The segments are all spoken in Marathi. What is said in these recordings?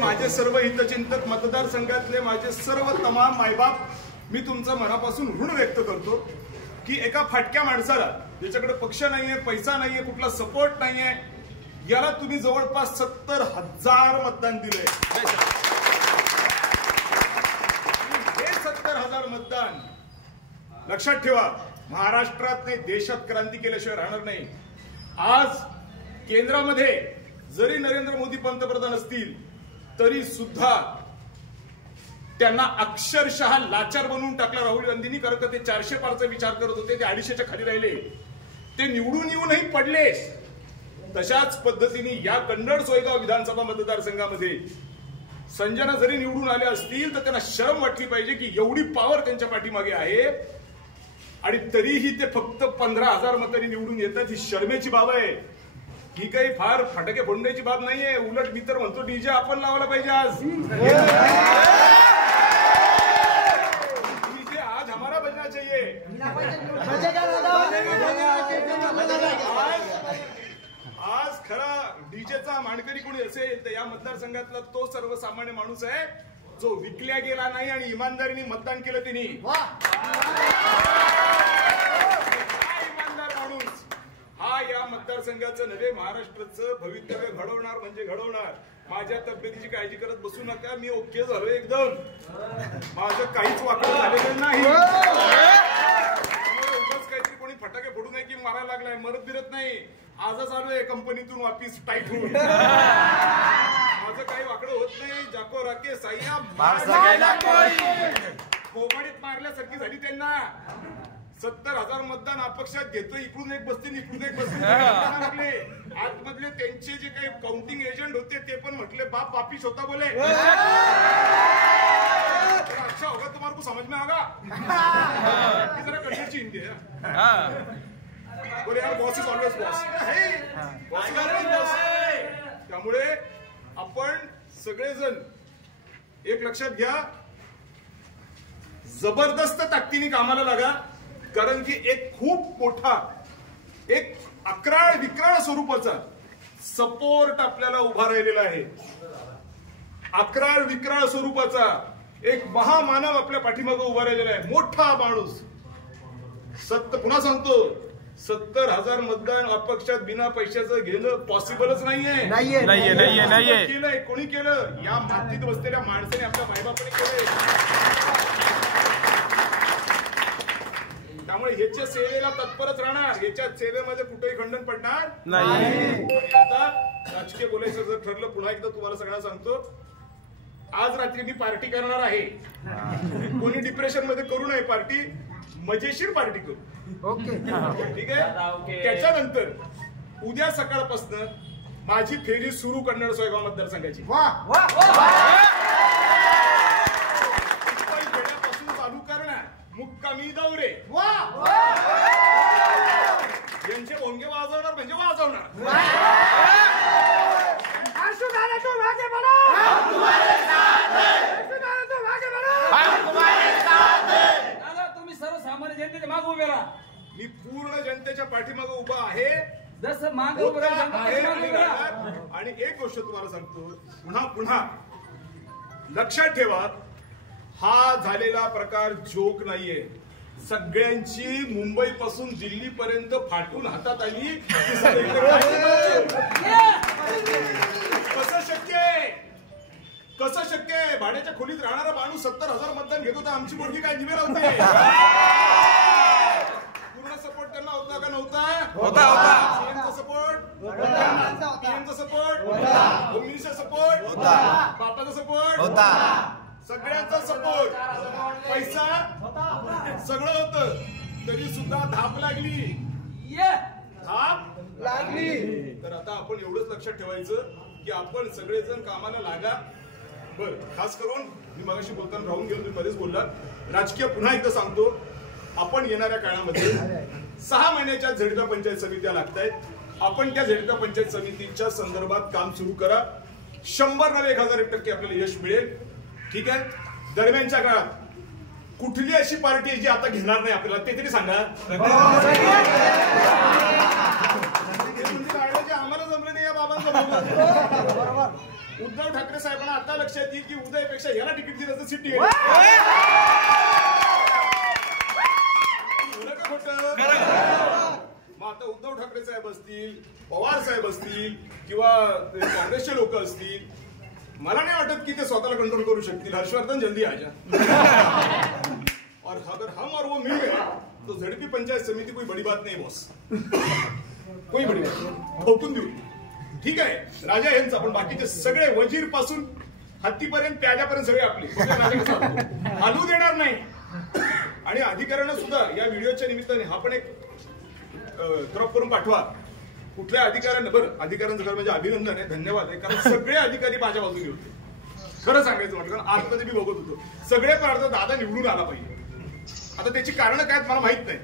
माझे सर्व हितचिंतक मतदारसंघातले माझे सर्व तमाम मायबाप, मी तुमचं मनापासून ऋण व्यक्त करतो की एका फाटक्या माणसाला ज्याच्याकडे पक्ष नाहीये, पैसा नाहीये, कुठला सपोर्ट नाहीये, याला तुम्ही जवळपास 70,000 मतदान दिलंय. हे 70,000 मतदान लक्षात ठेवा, महाराष्ट्रात नाही देशात क्रांती केल्याशिवाय राहणार नाही. आज केंद्रामध्ये जरी नरेंद्र मोदी पंतप्रधान असतील तरी सुद्धा त्यांना अक्षरशः लाचार बनवून टाकला राहुल गांधींनी. कारण ते 400 पारचा विचार करत होते, ते 250च्या खाली राहिले, ते निवडून येऊनही पडले. तशाच पद्धतीने या कन्नड सोयगाव विधानसभा मतदारसंघामध्ये संजना जरी निवडून आल्या असतील तर त्यांना शरम वाटली पाहिजे की एवढी पॉवर त्यांच्या पाठीमागे आहे आणि तरीही ते फक्त 15,000 मतांनी निवडून येतात. ही शर्मेची बाब आहे. ही काही फार फटाके फोडण्याची बाब नाहीये. उलट मी तर म्हणतो डीजे आपण लावला पाहिजे. आज डीजे आज हमारा बजना चाहिए. आज खरा डीजेचा मानकरी कोणी असेल तर या मतदारसंघातला तो सर्वसामान्य माणूस आहे जो विकल्या गेला नाही आणि इमानदारीने मतदान केलं. त्यांनी इमानदार माणूस हा या मतदारसंघाचं नव्हे महाराष्ट्राचं भवितव्य घडवणार म्हणजे घडवणार. माझ्या तब्येतीची काळजी करत बसू नका. मी ओके झालो एकदम. माझं काहीच वाकडं झालेलं नाही. उगाच काहीतरी कोणी फटाके फोडू नये की मारायला लागलाय. मरत बिरत नाही. आजच आलोय कंपनीतून वापिस टाईट होऊन. माझं काही वाकडं होत नाही. जाको राके साईया कोमाडीत मारल्यासारखी झाली त्यांना. 70,000 मतदान अपक्षात घेतो. इकडून एक बसतील, इकडून एक बसतील लागले. आतमधले त्यांचे जे काही काउंटिंग एजंट होते ते पण म्हटले बाप वापिस होता बोले. अच्छा होगा तुम्हारे को समझ में आगा. जरा कन्नडची हिंदी आहे. बोले यार बॉस इज ऑलवेज बॉस. त्यामुळे आपण सगळेजण एक लक्षात घ्या, जबरदस्त ताकदीने कामाला लागा. कारण की एक खूप मोठा, एक अक्राळ विक्राळ स्वरूपाचा सपोर्ट आपल्याला उभा राहिलेला आहे. अक्राळ विक्राळ स्वरूपाचा एक महामानव आपल्या पाठीमागे उभा राहिलेला आहे. मोठा माणूस. पुन्हा सांगतो, 70,000 मतदान अपक्षात बिना पैशाचं घेणं पॉसिबलच नाहीये. केलंय कोणी केलं? या मातीत बसलेल्या माणसाने आपल्या मायबापाने केलंय. त्यामुळे ह्याच्या सेवेला तत्परच राहणार. ह्याच्या सेवेमध्ये कुठेही खंडन पडणार नाही. आता राजकीय बोलायचं जर ठरलं, पुन्हा एकदा तुम्हाला सगळ्यांना सांगतो, आज रात्री मी पार्टी करणार आहे. कोणी डिप्रेशन मध्ये करू नये. पार्टी मजेशीर पार्टी करू. ओके, ठीक आहे. त्याच्यानंतर उद्या सकाळपासून माझी फेरी सुरू कन्नड सोयगाव मतदारसंघाची. खेड्यापासून चालू करणार. मुक्कामी दौरे. यांचे भोंगे वाजवणार म्हणजे वाजवणार. तुम्ही सर्वसामान्य जनतेच्या मागे उभे राहा. मी पूर्ण जनतेच्या पाठीमागे उभा आहे. जसं मागे उभं आणि एक गोष्ट तुम्हाला सांगतो, पुन्हा पुन्हा लक्षात ठेवा, हा झालेला प्रकार जोक नाहीये. सगळ्यांची मुंबई पासून दिल्ली पर्यंत फाटून हातात आली. कसं शक्य आहे? कसं शक्य आहे? भाड्याच्या खोलीत राहणारा माणूस 70,000 मतदान घेत होता. आमची मुलगी काय दिवे लावते? पूर्ण सपोर्ट त्यांना होता का नव्हता? होता. सीएमचा सपोर्ट, पीएमचा सपोर्ट, होम मिनिस्टर सपोर्ट होता, बापाचा सपोर्ट होता, सगळ्यांचा सपोर्ट, पैसा सगळं होतं. तरी सुद्धा धाप लागली. धाप लागली. तर आता आपण एवढंच लक्षात ठेवायचं की आपण सगळेजण कामाला लागा. बर, खास करून मी मगाशी बोलताना राहून गेलो, तुम्ही मध्येच बोलला. राजकीय पुन्हा एकदा सांगतो, आपण येणाऱ्या काळामध्ये 6 महिन्याच्या झेडपा पंचायत समित्या लागतायत. आपण त्या झेडपा पंचायत समितीच्या संदर्भात काम सुरू करा. 100 नव्हे 1000% आपल्याला यश मिळेल. ठीक आहे. दरम्यानच्या काळात कुठली अशी पार्टी जी आता घेणार नाही आपल्याला, ते तरी सांगा. आम्हाला जमलं नाही, या बाबांचं उद्धव ठाकरे साहेबांना आता लक्षात येईल की उदयपेक्षा याला तिकीट दिलं तर सिटी मग आता उद्धव ठाकरे साहेब असतील, पवार साहेब असतील किंवा काँग्रेसचे लोक असतील, मला नाही वाटत की ते स्वतःला कंट्रोल करू शकतील. हर्षवर्धन जल्दी आजा. और अगर हम और वो मिल गए तो झडपी पंचायत समिति कोई बड़ी बात नहीं बॉस. कोई बड़ी बात ठोकून देऊ. ठीक आहे, राजा यांचं आपण बाकीचे सगळे वजीर पासून हत्तीपर्यंत प्याद्यापर्यंत सगळे आपले हलू देणार नाही. आणि अधिकाऱ्यांना सुद्धा या व्हिडिओच्या निमित्ताने हा पण एक क्रॉप करून पाठवा. कुठल्या अधिकाऱ्यांना, बरं अधिकाऱ्यांचं खरं म्हणजे अभिनंदन आहे, धन्यवाद आहे, कारण सगळे अधिकारी माझ्या बाजूने होते. खरं सांगायचं म्हटलं, कारण आतमध्ये मी बघत होतो सगळे प्रार्थ दादा निवडून आला पाहिजे. आता त्याची कारण काय मला माहित नाही.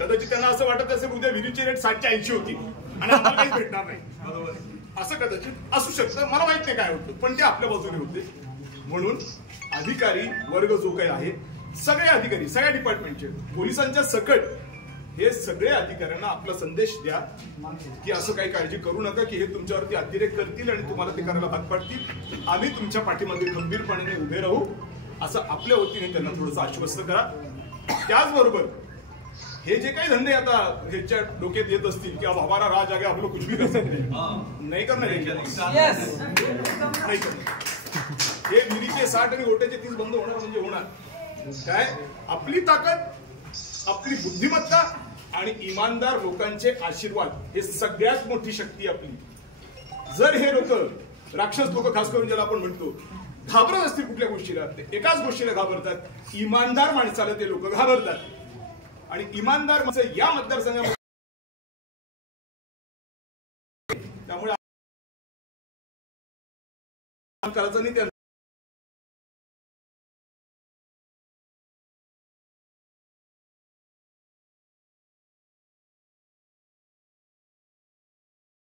कदाचित त्यांना असं वाटत असेल उद्या विहिरीची रेट 780 होती आणि आम्हाला काहीच भेटणार नाही, बरोबर, असं कदाचित असू शकतं. मला माहित नाही काय होतं, पण ते आपल्या बाजूने होते. म्हणून अधिकारी वर्ग जो काही आहे, सगळे अधिकारी सगळ्या डिपार्टमेंटचे, पोलिसांच्या सकट हे सगळे अधिकाऱ्यांना आपला संदेश द्या की असं काही काळजी करू नका की हे तुमच्यावरती अतिरेक करतील आणि तुम्हाला ते करायला भाग पाडतील. आम्ही तुमच्या पाठीमध्ये खंबीरपणे उभे राहू असं आपल्या वतीने त्यांना थोडंसं आश्वस्त करा. त्याचबरोबर हे जे काही धंदे आता ह्याच्या डोक्यात येत असतील की अब हमारा राज आगे आप लोग कुछ भी कर सकते नाही करणार, नाही करणार. हे विहिरीचे 60 आणि गोट्याचे 30 बंद होणार म्हणजे होणार. काय आपली ताकद, आपली बुद्धिमत्ता आणि इमानदार लोकांचे आशीर्वाद हे सगळ्यात मोठी शक्ती आपली. जर हे लोक राक्षस लोक, खास करून ज्याला आपण म्हणतो, घाबरत असतील कुठल्या गोष्टीला, ते एकाच गोष्टीला घाबरतात, इमानदार माणसाला ते लोक घाबरतात. आणि इमानदार माणसं या मतदारसंघामध्ये, त्यामुळे करायचं नाही.